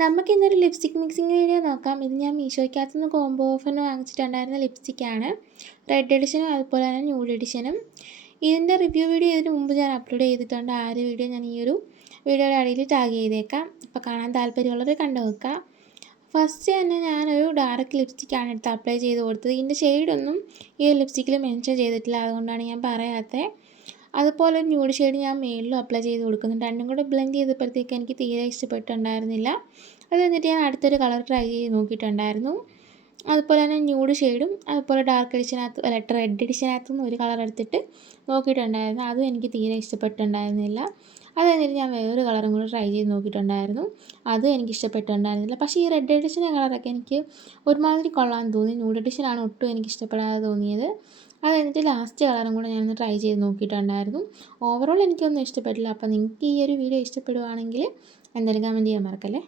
നമുക്കിന്നൊരു lipstick mixing video നോക്കാം. ഇത് ഞാൻ മീഷോയ്ക്കകത്ത് നിന്ന് കോംബോ ഓഫറിന് വാങ്ങിച്ചിട്ടുണ്ടായിരുന്ന ലിപ്സ്റ്റിക്കാണ്. റെഡ് എഡിഷനും അതുപോലെ തന്നെ ന്യൂഡ് എഡിഷനും. ഇതിൻ്റെ റിവ്യൂ വീഡിയോ ഇതിന് മുമ്പ് ഞാൻ അപ്ലോഡ് ചെയ്തിട്ടുണ്ട്. ആ ഒരു വീഡിയോ ഞാൻ ഈ ഒരു വീഡിയോയുടെ അടിയിൽ ടാഗ് ചെയ്തേക്കാം. അപ്പോൾ കാണാൻ താല്പര്യമുള്ളവർ കണ്ടു നോക്കുക. ഫസ്റ്റ് തന്നെ ഞാനൊരു ഡാർക്ക് ലിപ്സ്റ്റിക്കാണ് എടുത്ത് അപ്ലൈ ചെയ്ത് കൊടുത്തത്. ഇതിൻ്റെ ഷെയ്ഡൊന്നും ഈ ഒരു ലിപ്സ്റ്റിക്കിൽ മെൻഷൻ ചെയ്തിട്ടില്ല, അതുകൊണ്ടാണ് ഞാൻ പറയാത്തത്. അതുപോലെ ന്യൂഡ് ഷെയ്ഡ് ഞാൻ മേളിലും അപ്ലൈ ചെയ്ത് കൊടുക്കുന്നുണ്ട്. രണ്ടും കൂടെ ബ്ലെൻഡ് ചെയ്തപ്പോഴത്തേക്ക് എനിക്ക് തീരെ ഇഷ്ടപ്പെട്ടുണ്ടായിരുന്നില്ല. അത് എന്നിട്ട് ഞാൻ അടുത്തൊരു കളർ ട്രൈ ചെയ്ത് നോക്കിയിട്ടുണ്ടായിരുന്നു. അതുപോലെ തന്നെ ന്യൂഡ് ഷെയ്ഡും അതുപോലെ ഡാർക്ക് എഡിഷനകത്ത് റെഡ് എഡിഷനകത്തു നിന്ന് ഒരു കളർ എടുത്തിട്ട് നോക്കിയിട്ടുണ്ടായിരുന്നു. അതും എനിക്ക് തീരെ ഇഷ്ടപ്പെട്ടുണ്ടായിരുന്നില്ല. അത് കഴിഞ്ഞിട്ട് ഞാൻ വേറൊരു കളറും കൂടി ട്രൈ ചെയ്ത് നോക്കിയിട്ടുണ്ടായിരുന്നു. അതും എനിക്ക് ഇഷ്ടപ്പെട്ടുണ്ടായിരുന്നില്ല. പക്ഷേ ഈ റെഡ് എഡിഷൻ്റെ കളറൊക്കെ എനിക്ക് ഒരുമാതിരി കൊള്ളാമെന്ന് തോന്നി. ന്യൂഡ് എഡിഷനാണ് ഒട്ടും എനിക്ക് ഇഷ്ടപ്പെടാതെ തോന്നിയത്. അത് കഴിഞ്ഞിട്ട് ലാസ്റ്റ് കളറും കൂടെ ഞാനൊന്ന് ട്രൈ ചെയ്ത് നോക്കിയിട്ടുണ്ടായിരുന്നു. ഓവറോൾ എനിക്കൊന്നും ഇഷ്ടപ്പെട്ടില്ല. അപ്പോൾ നിങ്ങൾക്ക് ഈ ഒരു വീഡിയോ ഇഷ്ടപ്പെടുവാണെങ്കിൽ എന്തായാലും കമൻറ്റ് ചെയ്യാൻ മറക്കല്ലേ.